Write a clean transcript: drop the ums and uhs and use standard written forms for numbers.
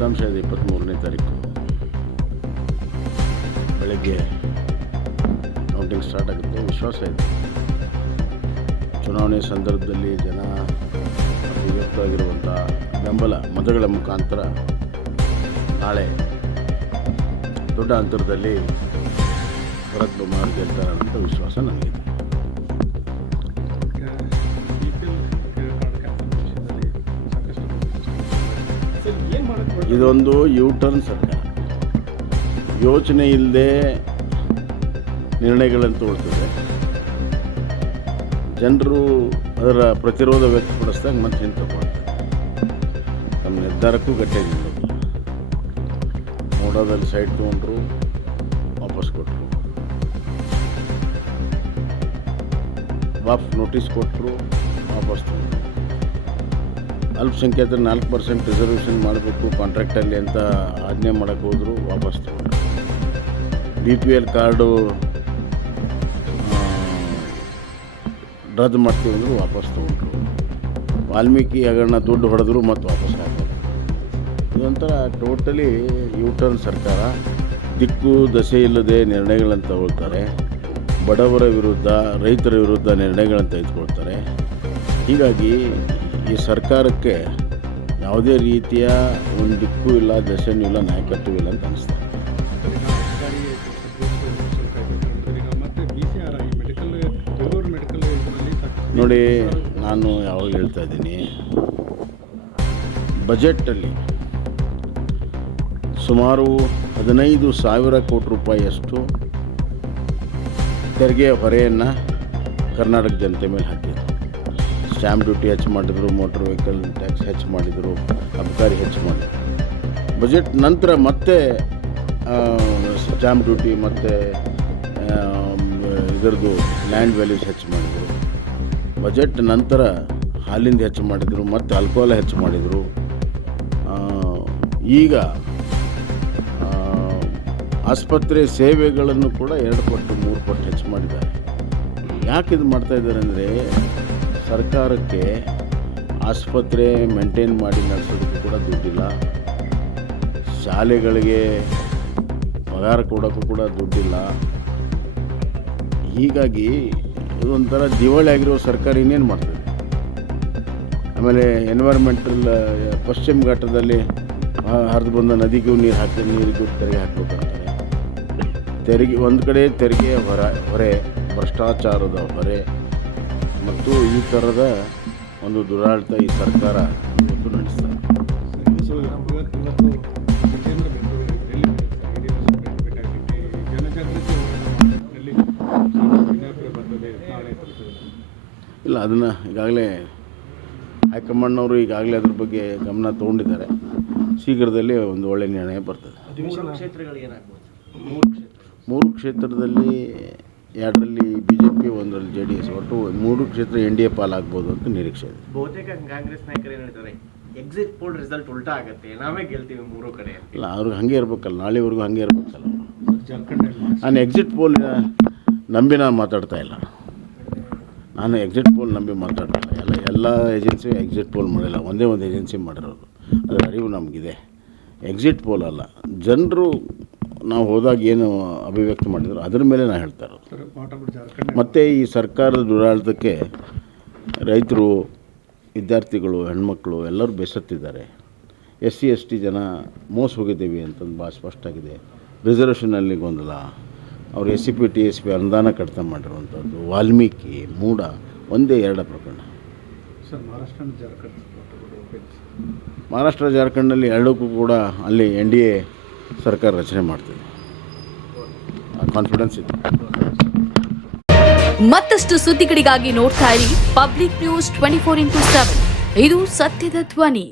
ಫಲಿತಾಂಶ ಇದೆ 23ನೇ ತಾರೀಕು ಬೆಳಗ್ಗೆ ಕೌಂಟಿಂಗ್ ಸ್ಟಾರ್ಟ್ ಆಗುತ್ತೆ. ವಿಶ್ವಾಸ ಇದೆ. ಚುನಾವಣೆ ಸಂದರ್ಭದಲ್ಲಿ ಜನ ಅಭಿವ್ಯಕ್ತವಾಗಿರುವಂಥ ಬೆಂಬಲ ಮತಗಳ ಮುಖಾಂತರ ನಾಳೆ ದೊಡ್ಡ ಅಂತರದಲ್ಲಿ ಭರತ್ ಬೊಮ್ಮಾಯಿ ಗೆಲ್ತಾರೆ ಅಂತ ವಿಶ್ವಾಸ ನನಗಿದೆ. ಇದೊಂದು ಯೂಟರ್ನ್ ಸರ್ಕಾರ. ಯೋಚನೆ ಇಲ್ಲದೆ ನಿರ್ಣಯಗಳನ್ನು ತಗೊಳ್ತದೆ. ಜನರು ಅದರ ಪ್ರತಿರೋಧ ವ್ಯಕ್ತಪಡಿಸಿದಾಗ ಮತ್ತೆ ಹಿಂತಕೊಳ್ತಾರೆ. ತಮ್ಮ ನಿರ್ಧಾರಕ್ಕೂ ಗಟ್ಟಿ ನಿಲ್ಲೋದಿಲ್ಲ. ಮೋಡದಲ್ಲಿ ಸೈಡ್ ತೊಗೊಂಡ್ರು, ವಾಪಸ್ ಕೊಟ್ಟರು. ವಾಪ್ ನೋಟಿಸ್ ಕೊಟ್ಟರು, ವಾಪಸ್ ತೊಗೊಂಡ್ರು. ಅಲ್ಪಸಂಖ್ಯಾತರು 4% ರಿಸರ್ವೇಷನ್ ಮಾಡಬೇಕು ಕಾಂಟ್ರಾಕ್ಟಲ್ಲಿ ಅಂತ ಆಜ್ಞೆ ಮಾಡೋಕ್ಕೆ ಹೋದರು, ವಾಪಸ್ ತೊಗೊಂಡ್ರು. BPL ಕಾರ್ಡು ರದ್ದು ಮಾಡ್ತೀವಿ ಅಂದರು, ವಾಪಸ್ ತೊಗೊಂಡ್ರು. ವಾಲ್ಮೀಕಿ ಹಗರಣ ದುಡ್ಡು ಹೊಡೆದ್ರು, ಮತ್ತು ವಾಪಸ್ ಹಾಕೋದು. ಇದೊಂಥರ ಟೋಟಲಿ ಯೂಟರ್ನ್ ಸರ್ಕಾರ. ದಿಕ್ಕು ದಸೆ ಇಲ್ಲದೆ ನಿರ್ಣಯಗಳನ್ನು ತಗೊಳ್ತಾರೆ. ಬಡವರ ವಿರುದ್ಧ, ರೈತರ ವಿರುದ್ಧ ನಿರ್ಣಯಗಳನ್ನು ತೆಗೆದುಕೊಳ್ತಾರೆ. ಹೀಗಾಗಿ ಈ ಸರ್ಕಾರಕ್ಕೆ ಯಾವುದೇ ರೀತಿಯ ಒಂದು ದಿಕ್ಕೂ ಇಲ್ಲ, ದಶೆನೂ ಇಲ್ಲ, ನಾಯಕತ್ವವಿಲ್ಲ ಅಂತ ಅನಿಸ್ತಾರೆ. ನೋಡಿ, ನಾನು ಯಾವಾಗ ಹೇಳ್ತಾ ಇದ್ದೀನಿ, ಬಜೆಟಲ್ಲಿ ಸುಮಾರು 15,000 ಕೋಟಿ ರೂಪಾಯಿಯಷ್ಟು ತೆರಿಗೆಯ ಹೊರೆಯನ್ನು ಕರ್ನಾಟಕ ಜನತೆ ಮೇಲೆ ಹಾಕಿದರು. ಸ್ಟ್ಯಾಂಪ್ ಡ್ಯೂಟಿ ಹೆಚ್ಚು ಮಾಡಿದರು, ಮೋಟರ್ ವೆಹಿಕಲ್ ಟ್ಯಾಕ್ಸ್ ಹೆಚ್ಚು ಮಾಡಿದರು, ಅಬಕಾರಿ ಹೆಚ್ಚು ಮಾಡಿದರು. ಬಜೆಟ್ ನಂತರ ಮತ್ತೆ ಸ್ಟ್ಯಾಂಪ್ ಡ್ಯೂಟಿ ಮತ್ತು ಇದರದ್ದು ಲ್ಯಾಂಡ್ ವ್ಯಾಲ್ಯೂಸ್ ಹೆಚ್ಚು ಮಾಡಿದರು. ಬಜೆಟ್ ನಂತರ ಹಾಲಿಂದ ಹೆಚ್ಚು ಮಾಡಿದರು, ಮತ್ತು ಆಲ್ಕೋಹಾಲ್ ಹೆಚ್ಚು ಮಾಡಿದರು. ಈಗ ಆಸ್ಪತ್ರೆ ಸೇವೆಗಳನ್ನು ಕೂಡ 2 ಪಟ್ಟು 3 ಪಟ್ಟು ಹೆಚ್ಚು ಮಾಡಿದ್ದಾರೆ. ಯಾಕೆ ಇದು ಮಾಡ್ತಾಯಿದ್ದಾರೆ ಅಂದರೆ, ಸರ್ಕಾರಕ್ಕೆ ಆಸ್ಪತ್ರೆ ಮೇಂಟೈನ್ ಮಾಡಿ ನಡೆಸೋದಕ್ಕೆ ಕೂಡ ದುಡ್ಡಿಲ್ಲ, ಶಾಲೆಗಳಿಗೆ ಪಗಾರ ಕೊಡೋಕ್ಕೂ ಕೂಡ ದುಡ್ಡಿಲ್ಲ. ಹೀಗಾಗಿ ಇದೊಂಥರ ದಿವಾಳಿ ಆಗಿರೋ ಸರ್ಕಾರ ಇನ್ನೇನು ಮಾಡ್ತದೆ. ಆಮೇಲೆ ಎನ್ವೈರ್ಮೆಂಟಲ್ ಪಶ್ಚಿಮ ಘಟ್ಟದಲ್ಲಿ ಹರಿದು ಬಂದ ನದಿಗೂ ನೀರು ಹಾಕಿ ನೀರಿಗೂ ತೆರಿಗೆ ಹಾಕ್ಬೇಕಂತಾರೆ. ತೆರಿಗೆ ಒಂದು ಕಡೆ ತೆರಿಗೆ ಹೊರೆ, ಭ್ರಷ್ಟಾಚಾರದ ಹೊರೆ ಮತ್ತು ಈ ಥರದ ಒಂದು ದುರಾಡಳಿತ ಈ ಸರ್ಕಾರ ಇವತ್ತು ನಡೆಸ್ತಾರೆ. ಇಲ್ಲ, ಅದನ್ನು ಈಗಾಗಲೇ ಹೈಕಮಾಂಡ್ನವರು ಈಗಾಗಲೇ ಅದ್ರ ಬಗ್ಗೆ ಗಮನ ತೊಗೊಂಡಿದ್ದಾರೆ. ಶೀಘ್ರದಲ್ಲೇ ಒಂದು ಒಳ್ಳೆಯ ನಿರ್ಣಯ ಬರ್ತದೆ. 3 ಕ್ಷೇತ್ರದಲ್ಲಿ 2ರಲ್ಲಿ BJP, 1ರಲ್ಲಿ JDS, ಒಟ್ಟು 3 ಕ್ಷೇತ್ರ NDA ಪಾಲಾಗ್ಬೋದು ಅಂತ ನಿರೀಕ್ಷೆ ಇದೆ. ಬಹುತೇಕ ಕಾಂಗ್ರೆಸ್ ನಾಯಕರು ಏನು ಹೇಳ್ತಾರೆ, ಎಕ್ಸಿಟ್ ಪೋಲ್ ರಿಸಲ್ಟ್ ಉಲ್ಟಾ ಆಗುತ್ತೆ, ನಾವೇ ಗೆಲ್ತೀವಿ 3 ಕಡೆ. ಇಲ್ಲ, ಅವ್ರಿಗೆ ಹಾಗೆ ಇರಬೇಕಲ್ಲ, ನಾಳೆವರೆಗೂ ಹಾಗೆ ಇರಬೇಕಲ್ಲ. ನಾನು ಎಕ್ಸಿಟ್ ಪೋಲ್ ನಂಬಿ ನಾನು ಮಾತಾಡ್ತಾ ಇಲ್ಲ. ನಾನು ಎಕ್ಸಿಟ್ ಪೋಲ್ ನಂಬಿ ಮಾತಾಡ್ತಾ ಇಲ್ಲ. ಎಲ್ಲ ಏಜೆನ್ಸಿಯು ಎಕ್ಸಿಟ್ ಪೋಲ್ ಮಾಡಿಲ್ಲ, ಒಂದೇ ಒಂದು ಏಜೆನ್ಸಿ ಮಾಡಿರೋದು. ಅದರ ಅರಿವು ನಮಗಿದೆ. ಎಕ್ಸಿಟ್ ಪೋಲ್ ಅಲ್ಲ, ಜನರು ನಾವು ಹೋದಾಗ ಏನು ಅಭಿವ್ಯಕ್ತಿ ಮಾಡಿದ್ರು ಅದರ ಮೇಲೆ ನಾನು ಹೇಳ್ತಾ ಇರೋದು. ಮತ್ತು ಈ ಸರ್ಕಾರದ ದುರಾಡಳಿತಕ್ಕೆ ರೈತರು, ವಿದ್ಯಾರ್ಥಿಗಳು, ಹೆಣ್ಮಕ್ಳು ಎಲ್ಲರೂ ಬೇಸತ್ತಿದ್ದಾರೆ. SC ST ಜನ ಮೋಸ ಹೋಗಿದ್ದೀವಿ ಅಂತಂದು ಭಾಳ ಸ್ಪಷ್ಟ ಆಗಿದೆ. ರಿಸರ್ವೇಷನಲ್ಲಿ ಗೊಂದಲ, ಅವರು SCP TSP ಅನುದಾನ ಕಡಿತ ಮಾಡಿರುವಂಥದ್ದು, ವಾಲ್ಮೀಕಿ, ಮೂಡ, ಒಂದೇ 2 ಪ್ರಕರಣ. ಮಹಾರಾಷ್ಟ್ರ ಜಾರ್ಖಂಡ್ನಲ್ಲಿ 2ಕ್ಕೂ ಕೂಡ ಅಲ್ಲಿ NDA ಸರ್ಕಾರ ರಚನೆ ಮಾಡ್ತಿದೆ. ಕಾನ್ಫಿಡೆನ್ಸ್ ಇದೆ. ಮತ್ತಷ್ಟು ಸುದ್ದಿಗಳಿಗಾಗಿ ನೋಡ್ತಾ ಇರಿ ಪಬ್ಲಿಕ್ ನ್ಯೂಸ್ 24x7. ಇದು ಸತ್ಯದ ಧ್ವನಿ.